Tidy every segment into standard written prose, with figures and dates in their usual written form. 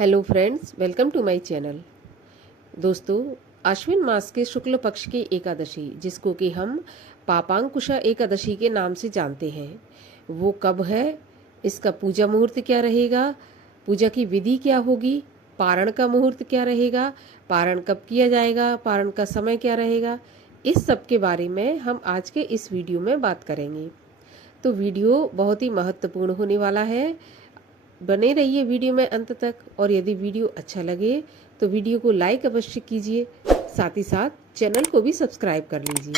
Hello friends, welcome to my channel. दोस्तों, आश्विन मास के शुक्ल पक्ष की एकादशी, जिसको कि हम पापांकुशा एकादशी के नाम से जानते हैं, वो कब है, इसका पूजा मुहूर्त क्या रहेगा, पूजा की विधि क्या होगी, पारण का मुहूर्त क्या रहेगा, पारण कब किया जाएगा, पारण का समय क्या रहेगा, इस सब के बारे में हम आज के इस वीडियो में बात करेंगे। तो वीडियो बहुत ही महत्वपूर्ण होने वाला है। बने रहिए वीडियो में अंत तक। और यदि वीडियो अच्छा लगे तो वीडियो को लाइक अवश्य कीजिए, साथ ही साथ चैनल को भी सब्सक्राइब कर लीजिए।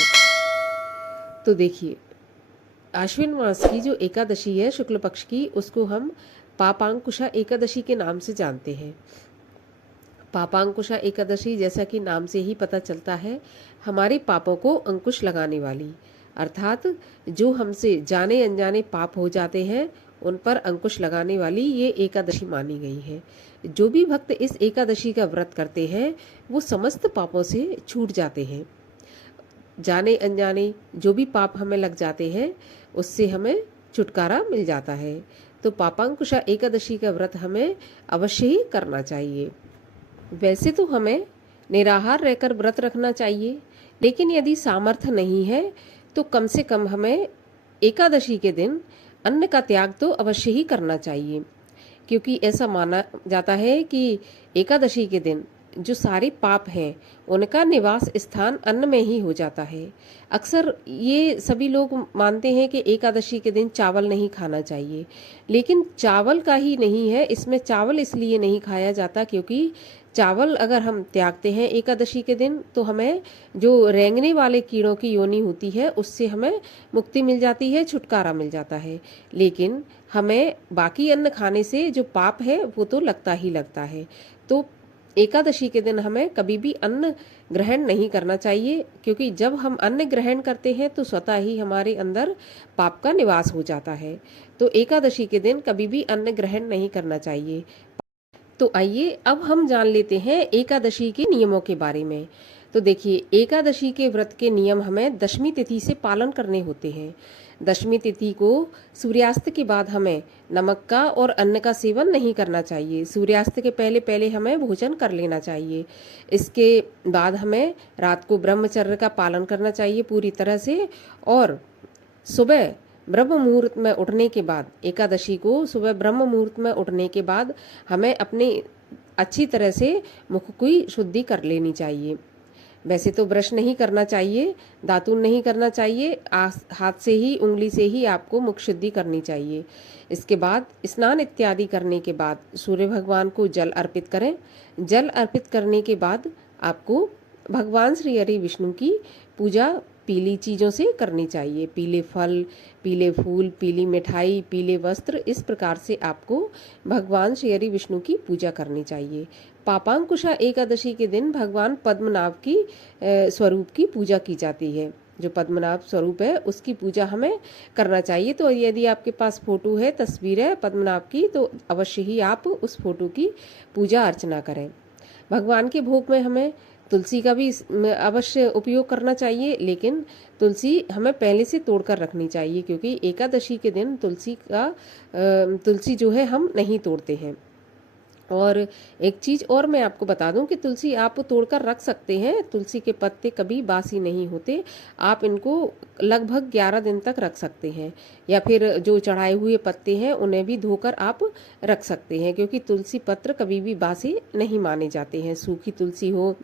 तो देखिए, आश्विन मास की जो एकादशी है शुक्ल पक्ष की, उसको हम पापांकुशा एकादशी के नाम से जानते हैं। पापांकुशा एकादशी, जैसा कि नाम से ही पता चलता है, हमारे पापों को अंकुश लगाने वाली, अर्थात जो हमसे जाने अनजाने पाप हो जाते हैं उन पर अंकुश लगाने वाली ये एकादशी मानी गई है। जो भी भक्त इस एकादशी का व्रत करते हैं वो समस्त पापों से छूट जाते हैं। जाने अनजाने जो भी पाप हमें लग जाते हैं उससे हमें छुटकारा मिल जाता है। तो पापांकुशा एकादशी का व्रत हमें अवश्य ही करना चाहिए। वैसे तो हमें निराहार रहकर व्रत रखना चाहिए, लेकिन यदि सामर्थ्य नहीं है तो कम से कम हमें एकादशी के दिन अन्न का त्याग तो अवश्य ही करना चाहिए, क्योंकि ऐसा माना जाता है कि एकादशी के दिन जो सारे पाप हैं उनका निवास स्थान अन्न में ही हो जाता है। अक्सर ये सभी लोग मानते हैं कि एकादशी के दिन चावल नहीं खाना चाहिए, लेकिन चावल का ही नहीं है इसमें। चावल इसलिए नहीं खाया जाता क्योंकि चावल अगर हम त्यागते हैं एकादशी के दिन तो हमें जो रेंगने वाले कीड़ों की योनि होती है उससे हमें मुक्ति मिल जाती है, छुटकारा मिल जाता है। लेकिन हमें बाकी अन्न खाने से जो पाप है वो तो लगता ही लगता है। तो एकादशी के दिन हमें कभी भी अन्न ग्रहण नहीं करना चाहिए, क्योंकि जब हम अन्न ग्रहण करते हैं तो स्वतः ही हमारे अंदर पाप का निवास हो जाता है। तो एकादशी के दिन कभी भी अन्न ग्रहण नहीं करना चाहिए। तो आइए अब हम जान लेते हैं एकादशी के नियमों के बारे में। तो देखिए, एकादशी के व्रत के नियम हमें दशमी तिथि से पालन करने होते हैं। दशमी तिथि को सूर्यास्त के बाद हमें नमक का और अन्न का सेवन नहीं करना चाहिए। सूर्यास्त के पहले पहले हमें भोजन कर लेना चाहिए। इसके बाद हमें रात को ब्रह्मचर्य का पालन करना चाहिए पूरी तरह से। और सुबह ब्रह्म मुहूर्त में उठने के बाद, एकादशी को सुबह ब्रह्म मुहूर्त में उठने के बाद हमें अपने अच्छी तरह से मुख की शुद्धि कर लेनी चाहिए। वैसे तो ब्रश नहीं करना चाहिए, दातुन नहीं करना चाहिए, हाथ से ही, उंगली से ही आपको मुख शुद्धि करनी चाहिए। इसके बाद स्नान इत्यादि करने के बाद सूर्य भगवान को जल अर्पित करें। जल अर्पित करने के बाद आपको भगवान श्री हरि विष्णु की पूजा पीली चीज़ों से करनी चाहिए। पीले फल, पीले फूल, पीली मिठाई, पीले वस्त्र, इस प्रकार से आपको भगवान श्री हरि विष्णु की पूजा करनी चाहिए। पापांकुशा एकादशी के दिन भगवान पद्मनाभ की स्वरूप की पूजा की जाती है। जो पद्मनाभ स्वरूप है उसकी पूजा हमें करना चाहिए। तो यदि आपके पास फोटो है, तस्वीर है पद्मनाभ की, तो अवश्य ही आप उस फोटो की पूजा अर्चना करें। भगवान के भोग में हमें तुलसी का भी अवश्य उपयोग करना चाहिए, लेकिन तुलसी हमें पहले से तोड़कर रखनी चाहिए, क्योंकि एकादशी के दिन तुलसी जो है हम नहीं तोड़ते हैं। और एक चीज़ और मैं आपको बता दूं कि तुलसी आप तोड़कर रख सकते हैं। तुलसी के पत्ते कभी बासी नहीं होते। आप इनको लगभग 11 दिन तक रख सकते हैं, या फिर जो चढ़ाए हुए पत्ते हैं उन्हें भी धोकर आप रख सकते हैं, क्योंकि तुलसी पत्र कभी भी बासी नहीं माने जाते हैं। सूखी तुलसी हो,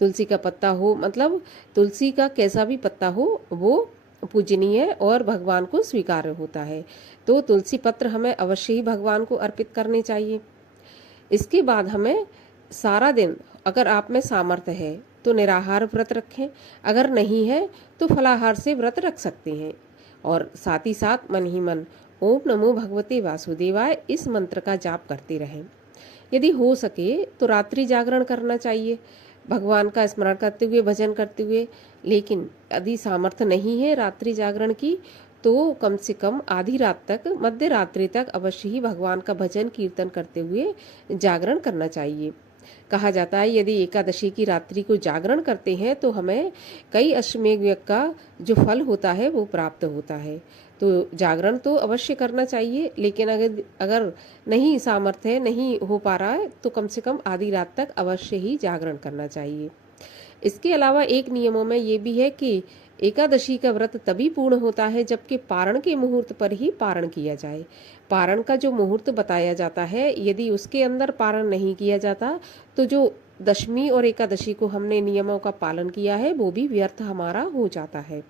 तुलसी का पत्ता हो, मतलब तुलसी का कैसा भी पत्ता हो, वो पूजनीय और भगवान को स्वीकार्य होता है। तो तुलसी पत्र हमें अवश्य ही भगवान को अर्पित करने चाहिए। इसके बाद हमें सारा दिन, अगर आप में सामर्थ्य है तो निराहार व्रत रखें, अगर नहीं है तो फलाहार से व्रत रख सकते हैं। और साथ ही साथ मन ही मन ओम नमो भगवते वासुदेवाय इस मंत्र का जाप करते रहें। यदि हो सके तो रात्रि जागरण करना चाहिए, भगवान का स्मरण करते हुए, भजन करते हुए। लेकिन यदि सामर्थ्य नहीं है रात्रि जागरण की तो कम से कम आधी रात तक, मध्य रात्रि तक अवश्य ही भगवान का भजन कीर्तन करते हुए जागरण करना चाहिए। कहा जाता है यदि एकादशी की रात्रि को जागरण करते हैं तो हमें कई अश्वमेध यज्ञ का जो फल होता है वो प्राप्त होता है। तो जागरण तो अवश्य करना चाहिए, लेकिन अगर नहीं सामर्थ्य है, नहीं हो पा रहा है, तो कम से कम आधी रात तक अवश्य ही जागरण करना चाहिए। इसके अलावा एक नियमों में ये भी है कि एकादशी का व्रत तभी पूर्ण होता है जबकि पारण के मुहूर्त पर ही पारण किया जाए। पारण का जो मुहूर्त बताया जाता है, यदि उसके अंदर पारण नहीं किया जाता तो जो दशमी और एकादशी को हमने नियमों का पालन किया है वो भी व्यर्थ हमारा हो जाता है।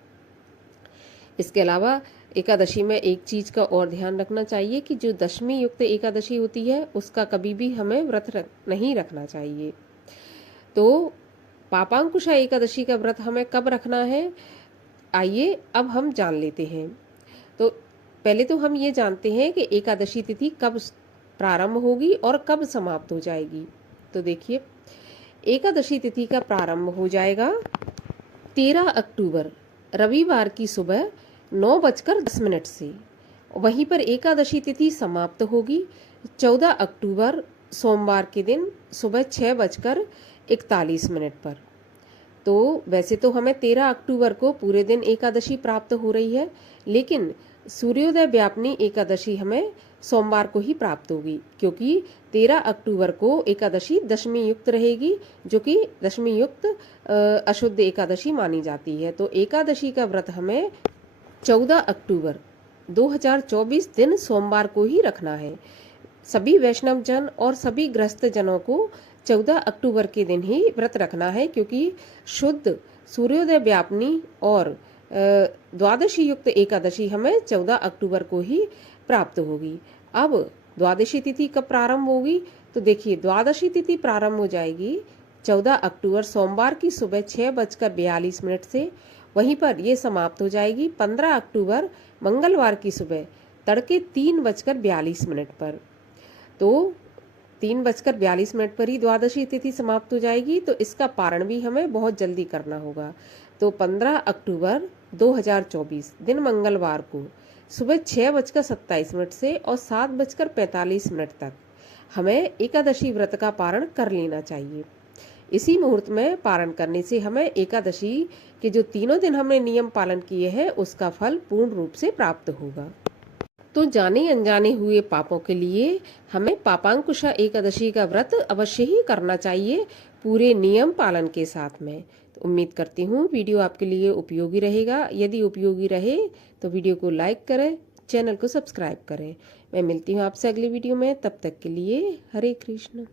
इसके अलावा एकादशी में एक चीज का और ध्यान रखना चाहिए कि जो दशमी युक्त एकादशी होती है उसका कभी भी हमें व्रत नहीं रखना चाहिए। तो पापांकुशा एकादशी का व्रत हमें कब रखना है, आइए अब हम जान लेते हैं। तो पहले तो हम ये जानते हैं कि एकादशी तिथि कब प्रारंभ होगी और कब समाप्त हो जाएगी। तो देखिए, एकादशी तिथि का प्रारंभ हो जाएगा 13 अक्टूबर रविवार की सुबह 9:10 से। वहीं पर एकादशी तिथि समाप्त होगी 14 अक्टूबर सोमवार के दिन सुबह 6:41 पर। तो वैसे तो हमें 13 अक्टूबर को पूरे दिन एकादशी प्राप्त हो रही है, लेकिन सूर्योदय व्यापिनी एकादशी हमें सोमवार को ही प्राप्त होगी, क्योंकि 13 अक्टूबर को एकादशी दशमी युक्त रहेगी, जो कि दशमी युक्त अशुद्ध एकादशी मानी जाती है। तो एकादशी का व्रत हमें 14 अक्टूबर 2024 दिन सोमवार को ही रखना है। सभी वैष्णव जन और सभी गृहस्थ जनों को 14 अक्टूबर के दिन ही व्रत रखना है, क्योंकि शुद्ध सूर्योदय व्यापिनी और द्वादशी युक्त एकादशी हमें 14 अक्टूबर को ही प्राप्त होगी। अब द्वादशी तिथि कब प्रारंभ होगी, तो देखिए द्वादशी तिथि प्रारंभ हो जाएगी 14 अक्टूबर सोमवार की सुबह 6:42 से। वहीं पर ये समाप्त हो जाएगी 15 अक्टूबर मंगलवार की सुबह तड़के 3:42 पर। तो 3:42 पर ही द्वादशी तिथि समाप्त हो जाएगी, तो इसका पारण भी हमें बहुत जल्दी करना होगा। तो 15 अक्टूबर 2024 दिन मंगलवार को सुबह 6:27 से और 7:45 तक हमें एकादशी व्रत का पारण कर लेना चाहिए। इसी मुहूर्त में पारण करने से हमें एकादशी के जो तीनों दिन हमने नियम पालन किए हैं उसका फल पूर्ण रूप से प्राप्त होगा। तो जाने अनजाने हुए पापों के लिए हमें पापांकुशा एकादशी का व्रत अवश्य ही करना चाहिए, पूरे नियम पालन के साथ में। तो उम्मीद करती हूँ वीडियो आपके लिए उपयोगी रहेगा। यदि उपयोगी रहे तो वीडियो को लाइक करें, चैनल को सब्सक्राइब करें। मैं मिलती हूँ आपसे अगली वीडियो में, तब तक के लिए हरे कृष्ण।